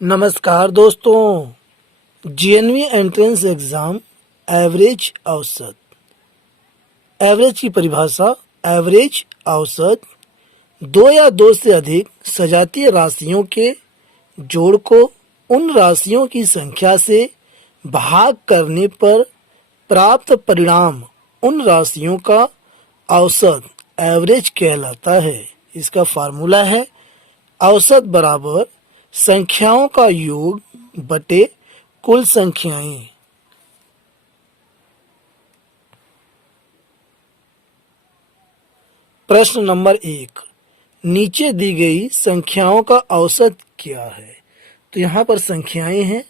नमस्कार दोस्तों, GNV entrance exam average औसत। एवरेज की परिभाषा एवरेज औसत दो या दो से अधिक सजातीय राशियों के जोड़ को उन राशियों की संख्या से भाग करने पर प्राप्त परिणाम उन राशियों का औसत एवरेज कहलाता है। इसका फार्मूला है औसत बराबर संख्याओं का योग बटे कुल संख्याएं। प्रश्न नंबर 1, नीचे दी गई संख्याओं का औसत क्या है? तो यहाँ पर संख्याएं हैं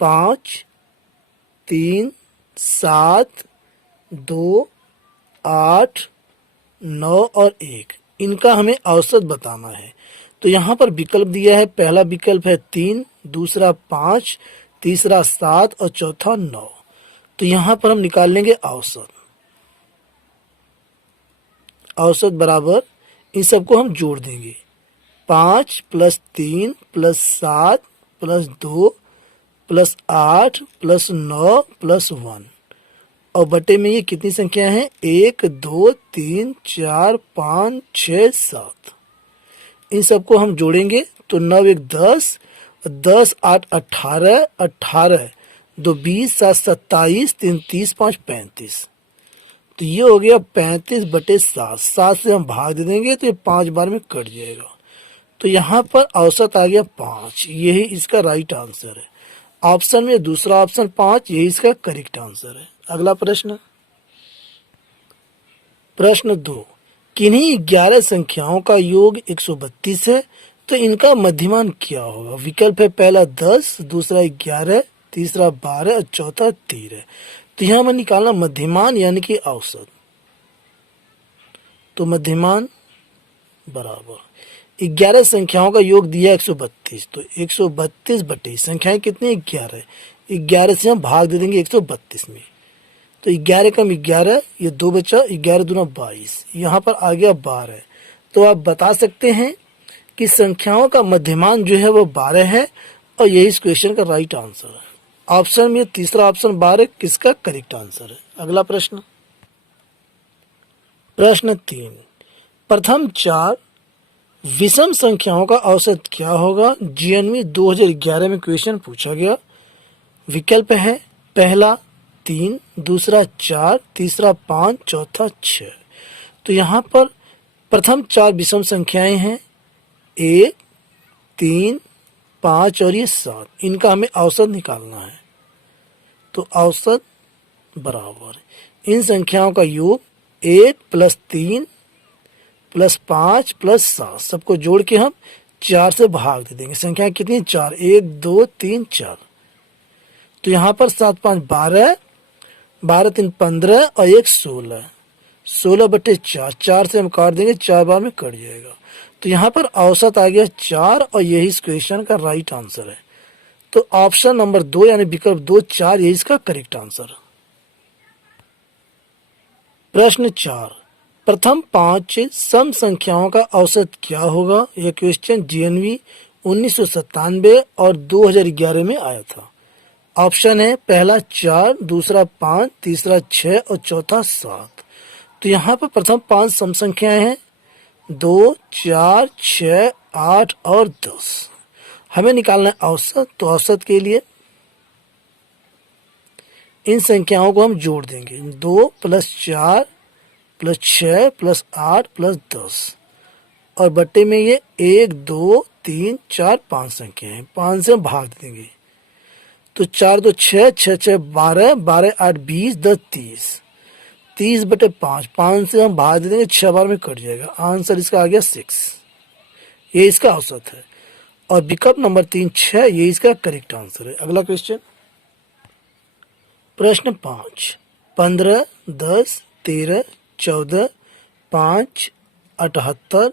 5, 3, 7, 2, 8, 9 और 1। इनका हमें औसत बताना है। तो यहाँ पर विकल्प दिया है। पहला विकल्प है 3, दूसरा 5, तीसरा 7 और चौथा 9। तो यहाँ पर हम निकाल लेंगे औसत। औसत बराबर इन सबको हम जोड़ देंगे। 5 + 3 + 7 + 2 + 8 + 9 + 1 और बटे में ये कितनी संख्या है? 1, 2, 3, 4, 5, 6, 7। इन सबको हम जोड़ेंगे तो 9 × 1 = 10, 10 × 8 = 18, 18 2 20, 7 27, 3 30, 5 35। तो ये हो गया 35/7। 7 से हम भाग दे देंगे तो ये 5 बार में कट जाएगा। तो यहाँ पर औसत आ गया 5। यही इसका राइट आंसर है। ऑप्शन में दूसरा ऑप्शन 5, यही इसका करेक्ट आंसर है। अगला प्रश्न, प्रश्न 2, किन्हीं 11 संख्याओं का योग 132 है, तो इनका मध्यमान क्या होगा? विकल्प है पहला 10, दूसरा 11, तीसरा 12 और चौथा 13। तो यहाँ हमें निकालना मध्यमान यानी कि औसत। तो मध्यमान बराबर 11 संख्याओं का योग दिया 132। तो 132 बटे संख्याएं कितनी? 11। 11 से हम भाग दे देंगे 132 में। तो 11 कम 11, ये 2 बचा, 11 दूना 22। यहाँ पर आ गया 12। तो आप बता सकते हैं कि संख्याओं का मध्यमान जो है वो 12 है और यही इस क्वेश्चन का राइट आंसर है। ऑप्शन में तीसरा ऑप्शन 12 किसका करेक्ट आंसर है। अगला प्रश्न, प्रश्न 3, प्रथम 4 विषम संख्याओं का औसत क्या होगा? जीएनवी 2011 में क्वेश्चन पूछा गया। विकल्प है पहला 3, दूसरा 4, तीसरा 5, चौथा 6। तो यहाँ पर प्रथम 4 विषम संख्याएं हैं 1, 3, 5 और ये 7। इनका हमें औसत निकालना है। तो औसत बराबर इन संख्याओं का योग 1 + 3 + 5 + 7 सबको जोड़ के हम 4 से भाग दे देंगे। संख्या कितनी? 4। 1, 2, 3, 4। तो यहाँ पर 7 × 5 = 12, 12 × 3 = 15 और 1 16। 16/4, 4 से हम काट देंगे, 4 बार में कट जाएगा। तो यहाँ पर औसत आ गया 4 और यही इस क्वेश्चन का राइट आंसर है। तो ऑप्शन नंबर 2 यानी विकल्प 2, 4 यही इसका करेक्ट आंसर है। प्रश्न 4, प्रथम 5 सम संख्याओं का औसत क्या होगा? यह क्वेश्चन जीएनवी 1997 और 2011 में आया था। ऑप्शन है पहला 4, दूसरा 5, तीसरा 6 और चौथा 7। तो यहाँ पर प्रथम 5 सम संख्याएं हैं 2, 4, 6, 8 और 10। हमें निकालना है औसत। तो औसत के लिए इन संख्याओं को हम जोड़ देंगे। 2 + 4 + 6 + 8 + 10 और बट्टे में ये 1, 2, 3, 4, 5 संख्याएं हैं। 5 से हम भाग देंगे। तो 4 2 6, 6 6 12, 12 8 20, 10 30। 30/5, 5 से हम भाग दे देंगे, 6 बार में कट जाएगा। आंसर इसका आ गया 6। ये इसका औसत है। और विकल्प नंबर 3, 6 ये इसका करेक्ट आंसर है। अगला क्वेश्चन, प्रश्न 5, 15, 10, 13, 14, 5, 78,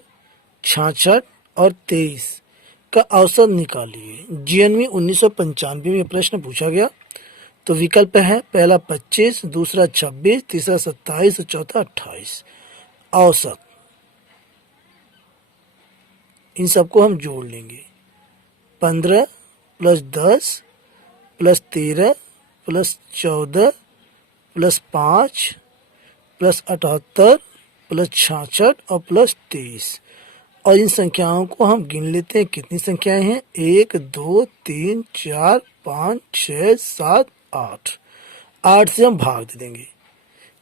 66 और 23 का औसत निकालिए। जीएनवी 1995 में प्रश्न पूछा गया। तो विकल्प है पहला 25, दूसरा 26, तीसरा 27 और चौथा 28। औसत इन सबको हम जोड़ लेंगे। 15, plus 10 plus 13 plus 14 plus 5 plus 78 plus 66 और प्लस 23। और इन संख्याओं को हम गिन लेते हैं। कितनी संख्याएं हैं? 1 2 3 4 5 6 7 8। 8 से हम भाग दे देंगे।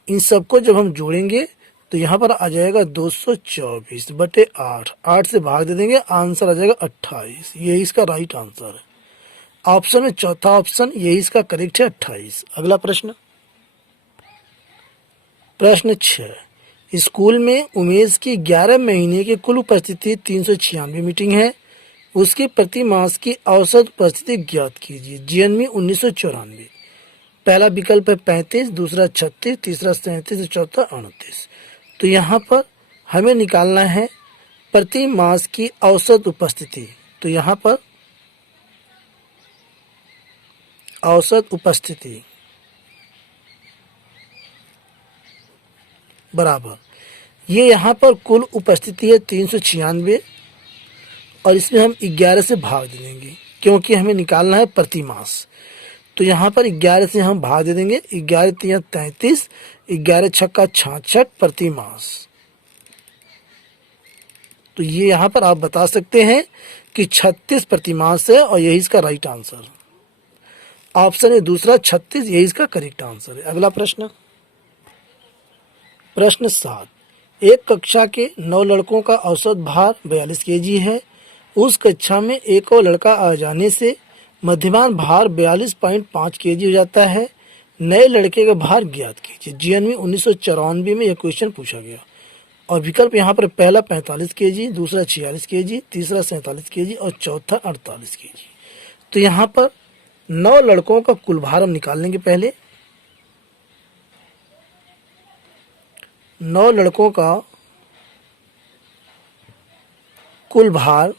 इन सबको जब हम जोड़ेंगे तो यहाँ पर आ जाएगा 224 बटे 8। 8 से भाग दे देंगे, आंसर आ जाएगा 28। यही इसका राइट आंसर है। ऑप्शन में चौथा ऑप्शन यही इसका करेक्ट है, 28। अगला प्रश्न, प्रश्न 6। स्कूल में उमेश की 11 महीने की कुल उपस्थिति 396 मीटिंग है। उसके प्रति मास की औसत उपस्थिति ज्ञात कीजिए। जीएनवी 1994। पहला विकल्प है 35, दूसरा 36, तीसरा 37 और चौथा 38। तो यहाँ पर हमें निकालना है प्रति मास की औसत उपस्थिति। तो यहाँ पर औसत उपस्थिति बराबर, ये यहाँ पर कुल उपस्थिति है 396 और इसमें हम 11 से भाग दे देंगे क्योंकि हमें निकालना है प्रति मास। तो यहाँ पर 11 से हम भाग दे देंगे। 11 3 33, 11 छक्का 66 प्रति मास। तो ये यहाँ पर आप बता सकते हैं कि 36 प्रति मास है और यही इसका राइट आंसर। ऑप्शन है दूसरा 36, यही इसका करेक्ट आंसर है। अगला प्रश्न, प्रश्न 7। एक कक्षा के 9 लड़कों का औसत भार 42 केजी है। उस कक्षा में एक और लड़का आ जाने से मध्यमान भार 42.5 केजी हो जाता है। नए लड़के का भार ज्ञात कीजिए। जीएनवी 1994 में यह क्वेश्चन पूछा गया और विकल्प यहाँ पर पहला 45 केजी, दूसरा 46 केजी, तीसरा 47 केजी और चौथा 48 केजी। तो यहाँ पर 9 लड़कों का कुल भार हम निकाल लेंगे। पहले 9 लड़कों का कुल भार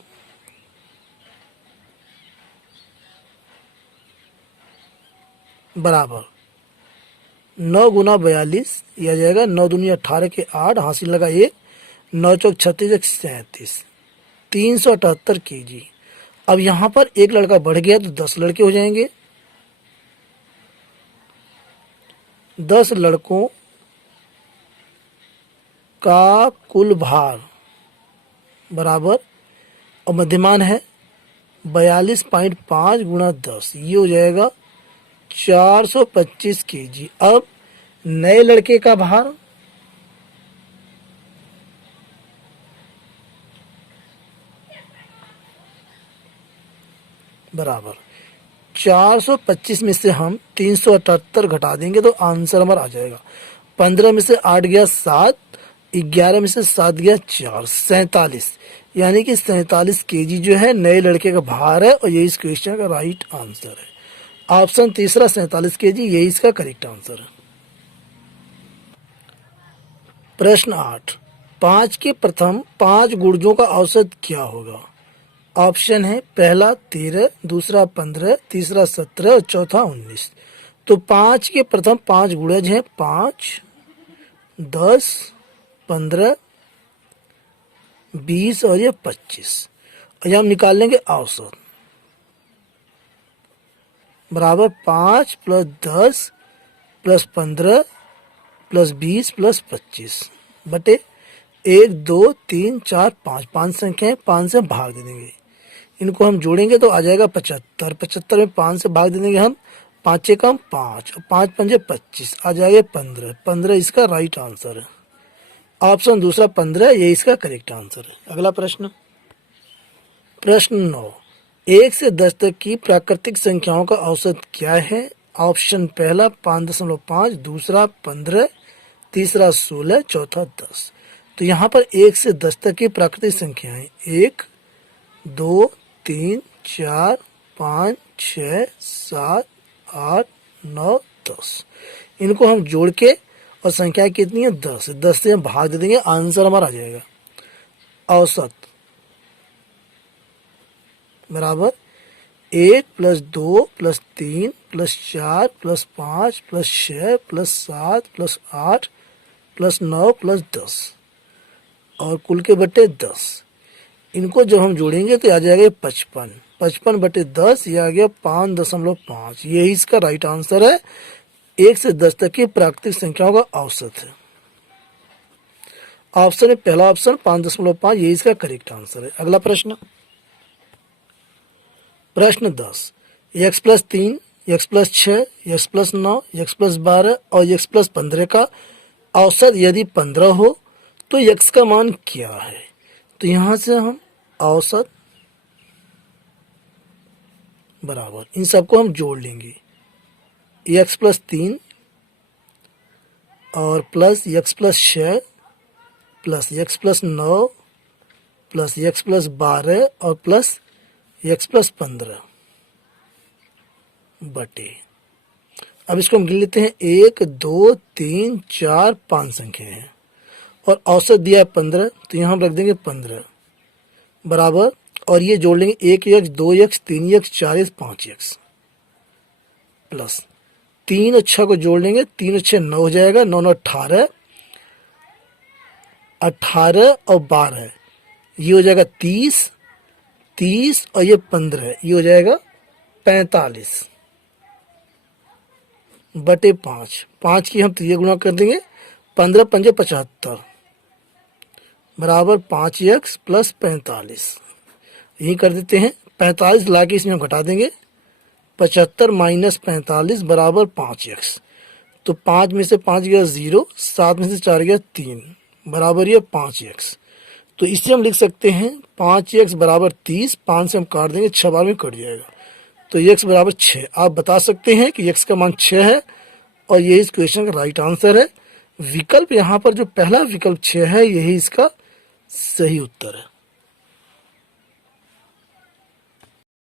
बराबर 9 गुना 42, यह आ जाएगा 9 दूनी 18 के 8, हासिल लगा 1, 9 चौक 36 1 37, 378 केजी। अब यहाँ पर एक लड़का बढ़ गया तो 10 लड़के हो जाएंगे। 10 लड़कों का कुल भार बराबर, और मध्यमान है 42.5 गुणा 10, ये हो जाएगा 425 केजी। अब नए लड़के का भार बराबर 425 में से हम 378 घटा देंगे तो आंसर हमारा आ जाएगा 15 में से 8 गया 7, 11 में से 7 गया 4, 47। यानी कि 47 केजी जो है नए लड़के का भार है और ये इस क्वेश्चन का राइट आंसर है। ऑप्शन तीसरा 47 केजी, यही इसका करेक्ट आंसर है। प्रश्न 8। 5 के प्रथम 5 गुणजों का औसत क्या होगा? ऑप्शन है पहला 13, दूसरा 15, तीसरा 17 और चौथा 19। तो 5 के प्रथम 5 गुणज हैं 5, 10, 15, 20 और ये 25। और हम निकाल लेंगे औसत बराबर 5 प्लस 10 प्लस 15 प्लस 20 प्लस 25 बटे 1 2 3 4 5। 5 संख्याएं, 5 से भाग दे देंगे। इनको हम जोड़ेंगे तो आ जाएगा 75। 75 में 5 से भाग दे देंगे हम, 5 से कम 5 और 5 पंजे 25, आ जाएगा 15। 15 इसका राइट आंसर है। ऑप्शन दूसरा 15, ये इसका करेक्ट आंसर है। अगला प्रश्न, प्रश्न 9। 1 से 10 तक की प्राकृतिक संख्याओं का औसत क्या है? ऑप्शन पहला 5.5, दूसरा 15, तीसरा 16, चौथा 10। तो यहाँ पर 1 से 10 तक की प्राकृतिक संख्याएं 1 2 3 4 5 6 7 8 9 10। इनको हम जोड़ के, और संख्या कितनी है 10, 10 से हम भाग दे देंगे, आंसर हमारा आ जाएगा औसत बराबर 1 plus 2 plus 3 plus 4 plus 5 plus 6 plus 7 plus 8 plus 9 plus 10 और कुल के बट्टे 10। इनको जब हम जोड़ेंगे तो आ जाएगा 55। 55/10 ये आ गया 5.5। यही इसका राइट आंसर है। 1 से 10 तक की प्राकृतिक संख्याओं का औसत है। ऑप्शन में पहला ऑप्शन 5.5 यही इसका करेक्ट आंसर है। अगला प्रश्न, प्रश्न 10, x+3, x+6, x+9, x+12 और x+15 का औसत यदि 15 हो तो x का मान क्या है। तो यहां से हम औसत बराबर इन सबको हम जोड़ लेंगे, x+3 और plus x+6 plus x+9 plus x+12 और प्लस x+15 बटे, अब इसको हम गिन लेते हैं, 1 2 3 4 5 संख्या हैं और औसत दिया है 15, तो यहाँ हम रख देंगे 15 बराबर, और ये जोड़ लेंगे 1x 2x 3x 4x 5x plus 3 और 6 को जोड़ लेंगे, 3 और 6 9 हो जाएगा, 9 9 18, 18 और 12 ये हो जाएगा 30, 30 और ये 15 ये हो जाएगा 45 बटे 5, 5 की हम त्रिय गुणा कर देंगे, 15 पंजे 75 बराबर 5x प्लस 45, यही कर देते हैं, 45 ला के इसमें हम घटा देंगे, 75 माइनस 45 बराबर 5x, तो 5 में से 5 गया 0, 7 में से 4 गया 3 बराबर ये 5x, तो इसे हम लिख सकते हैं 5x बराबर 30, 5 से हम काट देंगे, 6 बार में कट जाएगा, तो x बराबर 6। आप बता सकते हैं कि x का मान 6 है और यही इस क्वेश्चन का राइट आंसर है। विकल्प यहाँ पर जो पहला विकल्प 6 है यही इसका सही उत्तर है।